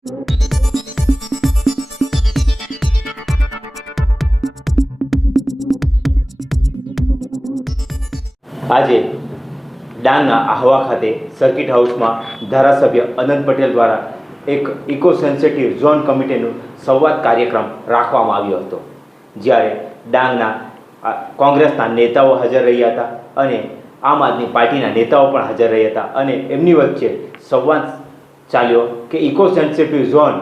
આજે ડાંગના આહવા ખાતે સર્કિટ હાઉસમાં ધારાસભ્ય અનંત પટેલ દ્વારા એક ઇકો સેન્સિટિવ ઝોન કમિટીનું સંવાદ કાર્યક્રમ રાખવામાં આવ્યો હતો, જ્યારે ડાંગના કોંગ્રેસના નેતાઓ હાજર રહ્યા હતા અને આમ આદમી પાર્ટીના નેતાઓ પણ હાજર રહ્યા હતા અને એમની વચ્ચે સંવાદ ચાલ્યો કે ઇકો સેન્સિટિવ ઝોન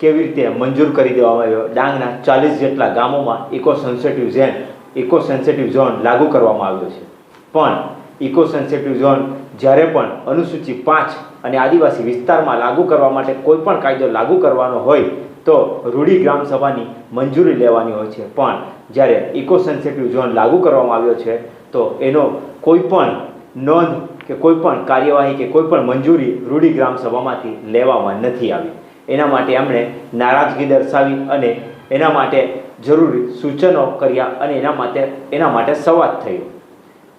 કેવી રીતે મંજૂર કરી દેવામાં આવ્યો? ડાંગના ચાલીસ જેટલા ગામોમાં eco sensitive zone, eco sensitive zone લાગુ કરવામાં આવ્યો છે. પણ ઇકો સેન્સિટિવ ઝોન જ્યારે પણ અનુસૂચિ પાંચ અને આદિવાસી વિસ્તારમાં લાગુ કરવા માટે કોઈ પણ કાયદો લાગુ કરવાનો હોય, તો રૂડી ગ્રામ સભાની મંજૂરી લેવાની હોય છે. પણ જ્યારે ઇકો સેન્સિટિવ ઝોન લાગુ કરવામાં આવ્યો છે, તો એનો કોઈ પણ નોંધ કે કોઈ પણ કાર્યવાહી કે કોઈ પણ મંજૂરી રૂડી ગ્રામ સભામાંથી લેવામાં નથી આવી. એના માટે એમણે નારાજગી દર્શાવી અને એના માટે જરૂરી સૂચનો કર્યા અને એના માટે એના માટે સંવાદ થયો.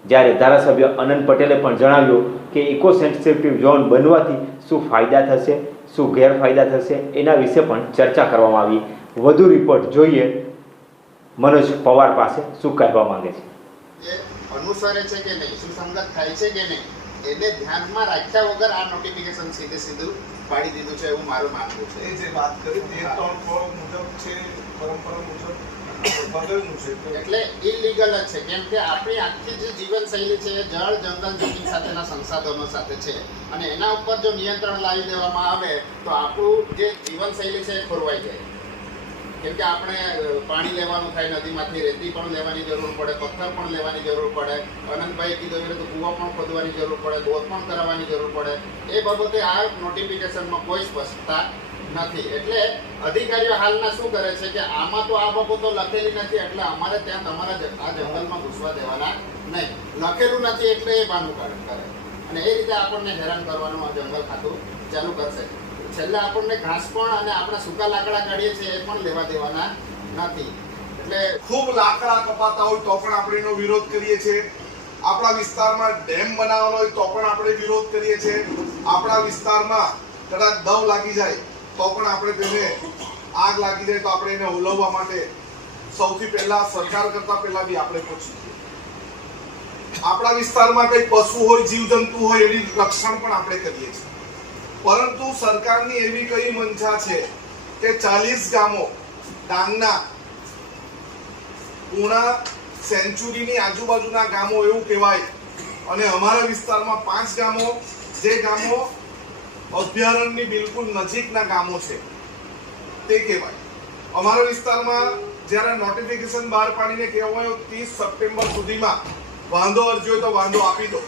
જ્યારે ધારાસભ્ય અનંત પટેલે પણ જણાવ્યું કે ઇકો સેન્સિટિવ ઝોન બનવાથી શું ફાયદા થશે, શું ગેરફાયદા થશે, એના વિશે પણ ચર્ચા કરવામાં આવી. વધુ રિપોર્ટ જોઈએ મનોજ પવાર પાસે શું કહેવા માંગે છે? અનુસરે છે કે નહીં? સુસંગત થાય છે કે નહીં? એને ધ્યાનમાં રાખ્યા વગર આ નોટિફિકેશન સીધે સીધું પાડી દીધું છે એવું મારું માનવું છે. એ જે વાત કરી તે ત્રણ ફળ મુજબ છે પરંપરા મુજબ એટલે ઇલીગલ જ છે કેમ કે આપણી આખી જે જીવનશૈલી છે જળ જંગલ જમીન સાથેના સંસાધનો સાથે છે. અને એના ઉપર જો નિયંત્રણ લાવી દેવામાં આવે તો આપણું જે જીવનશૈલી છે એ ખોરવાઈ જાય. કેમ કે આપણે પાણી લેવાનું થાય, નદીમાંથી રેતી પણ લેવાની જરૂર પડે, પથ્થર પણ લેવાની જરૂર પડે. અનંતભાઈ કીધું રીતે કૂવા પણ ખોદવાની જરૂર પડે બોર પણ કરાવવાની જરૂર પડે. એ બાબતે આ નોટિફિકેશનમાં કોઈ સ્પષ્ટતા નથી. એટલે અધિકારીઓ હાલના શું કરે છે કે આમાં તો આ બાબતો લખેલી નથી, એટલે અમારે ત્યાં તમારા આ જંગલમાં ઘૂસવા દેવાના નહીં. લખેલું નથી એટલે એ બાનું કરે. અને એ રીતે આપણને હેરાન કરવાનું આ જંગલ ખાતું ચાલુ કરશે. છેલ્લે આપણને ઘાસ પણ અને આપણા સૂકા લાકડા કાઢીએ છીએ એ પણ લેવા દેવાના નથી. એટલે ખૂબ લાકડા કપાતા હોય તો પણ આપણે એનો વિરોધ કરીએ છીએ. આપણા વિસ્તારમાં ડેમ બનાવવાનો હોય તો પણ આપણે વિરોધ કરીએ છીએ. આપણા વિસ્તારમાં કદાચ દવ લાગી જાય તો પણ આપણે તેને આગ લાગી જાય તો આપણે એને ઓલવવા માટે સૌથી પહેલા સરકાર કરતા પહેલા બી આપણે પહોંચી આપણા વિસ્તારમાં કઈ પશુ હોય, જીવજંતુ હોય એની રક્ષણ પણ આપણે કરીએ છીએ. પરંતુ સરકારની એવી કઈ મંશા છે કે ચાલીસ ગામો ડાંગના પૂણા સેન્ચુરીની આજુબાજુના ગામો એવું કહેવાય. અને અમારા વિસ્તારમાં પાંચ ગામો, જે ગામો અભયારણ્યની બિલકુલ નજીકના ગામો છે. તે કહેવાય. અમારા વિસ્તારમાં જ્યારે નોટિફિકેશન બહાર પાડીને કહેવાયો, ત્રીસ સપ્ટેમ્બર સુધીમાં વાંધો અરજી હોય તો વાંધો આપી દો.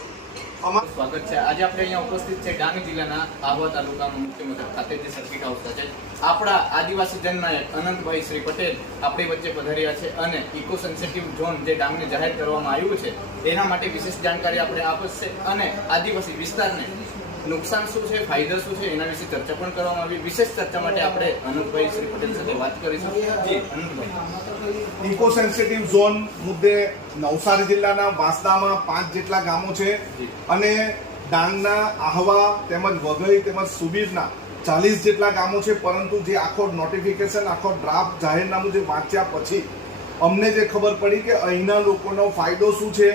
સ્વાગત છે. આજે આપણે અહીંયા ઉપસ્થિત છે ડાંગ જિલ્લાના આહવા તાલુકાના મુખ્ય મથક ખાતે, જે સર્કિટ હાઉસ છે. આપણા આદિવાસી જનનાયક અનંતભાઈ શ્રી પટેલ આપણી વચ્ચે પધાર્યા છે અને ઇકો સેન્સિટિવ ઝોન જે ડાંગને જાહેર કરવામાં આવ્યું છે, એના માટે વિશેષ જાણકારી આપણે આપશે અને આદિવાસી વિસ્તારને નુકસાન શું છે ફાયદો શું છે એના વિશે ચર્ચા પણ કરવામાં આવી. વિશેષ ચર્ચા માટે આપણે અનુપભાઈ શ્રી પટેલ સાથે વાત કરીશું. જી. અનુપભાઈ. ઇકો સેન્સિટિવ ઝોન મુદ્દે નવસારી જિલ્લાના વાંસદામાં પાંચ જેટલા ગામો છે અને ડાંગના આહવા તેમજ વઘઈ તેમજ સુબીરના ચાલીસ જેટલા ગામો છે પરંતુ જે આખો નોટિફિકેશન આખો ડ્રાફ્ટ જાહેરનામું જે વાંચ્યા પછી અમને જે ખબર પડી કે અહીંના લોકોનો ફાયદો શું છે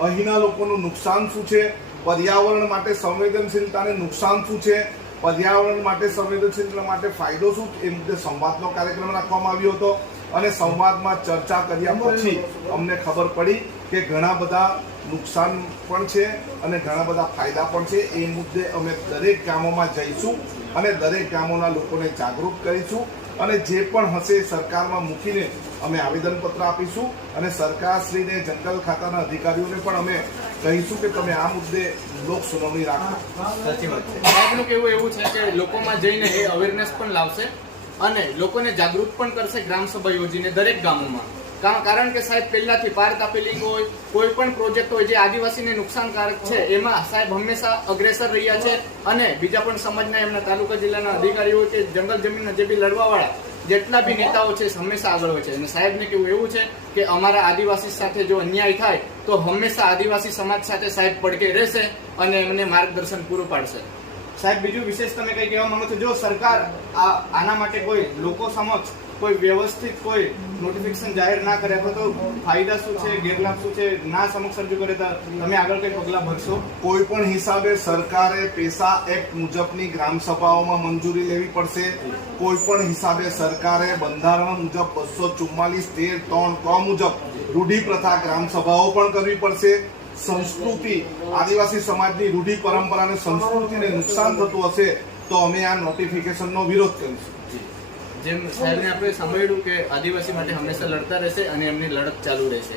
અહીંના લોકોનું નુકસાન શું છે પર્યાવરણ માટે સંવેદનશીલતાને નુકસાન શું છે? પર્યાવરણ માટે સંવેદનશીલતા માટે ફાયદો શું? એ મુદ્દે સંવાદનો કાર્યક્રમ રાખવામાં આવ્યો હતો અને સંવાદમાં ચર્ચા કર્યા પછી અમને ખબર પડી કે ઘણા બધા નુકસાન પણ છે અને ઘણા બધા ફાયદા પણ છે. એ મુદ્દે અમે દરેક ગામોમાં જઈશું અને દરેક ગામોના લોકોને જાગૃત કરીશું. અને જે પણ હશે સરકારમાં મૂકીને અમે આવેદનપત્ર આપીશું અને સરકારશ્રીને જંગલ ખાતાના અધિકારીઓને પણ અમે કહીશું કે તમે આ મુદ્દે લોક સુનાવણી રાખો. સાચી વાત છે. સાહેબનું કહેવું એવું છે કે લોકોમાં જઈને એ અવેરનેસ પણ લાવશે અને લોકોને જાગૃત પણ કરશે ગ્રામ સભા યોજીને દરેક ગામોમાં. કારણ કે સાહેબ પહેલાથી પાર્ક આપેલી હોય, કોઈ પણ પ્રોજેક્ટ હોય જે આદિવાસીને નુકસાનકારક છે, એમાં સાહેબ હંમેશા અગ્રેસર રહ્યા છે અને બીજા પણ સમાજના એમના તાલુકા જિલ્લાના અધિકારીઓ કે જંગલ જમીનના જે બી લડવાવાળા, જેટલા બી નેતાઓ છે, હંમેશા આગળ હોય છે. અને સાહેબને કેવું એવું છે કે અમારા આદિવાસી સાથે જો અન્યાય થાય, તો હંમેશા આદિવાસી સમાજ સાથે સાહેબ પડકે રહેશે અને એમને માર્ગદર્શન પૂરું પાડશે. સાહેબ, બીજું વિશેષ તમે કઈ કહેવા માંગો છો? જો સરકાર આના માટે કોઈ લોકો સમક્ષ કોઈ વ્યવસ્થિત કોઈ નોટિફિકેશન જાહેર ના કરે અથવા તો ફાયદા શું છે, ગેરલાભ શું છે, ના સમક્ષ રજૂ કરે તમે આગળ કઈ પગલાં ભરશો? કોઈ પણ હિસાબે સરકારે પેશા એક્ટ મુજબની ગ્રામ સભાઓમાં મંજૂરી લેવી પડશે. કોઈ પણ હિસાબે સરકારે બંધારણ મુજબ બસો ચુમ્માલીસ તેર ત્રણ ક મુજબ રૂઢિ પ્રથા ગ્રામ સભાઓ પણ કરવી પડશે. સંસ્કૃતિ, આદિવાસી સમાજની રૂઢિ પરંપરા અને સંસ્કૃતિને નુકસાન થતું હશે તો અમે આ નોટિફિકેશનનો વિરોધ કરીશું. જેમ સાહેબને આપણે સાંભળ્યું કે આદિવાસી માટે હંમેશા લડતા રહેશે અને એમની લડત ચાલુ રહેશે.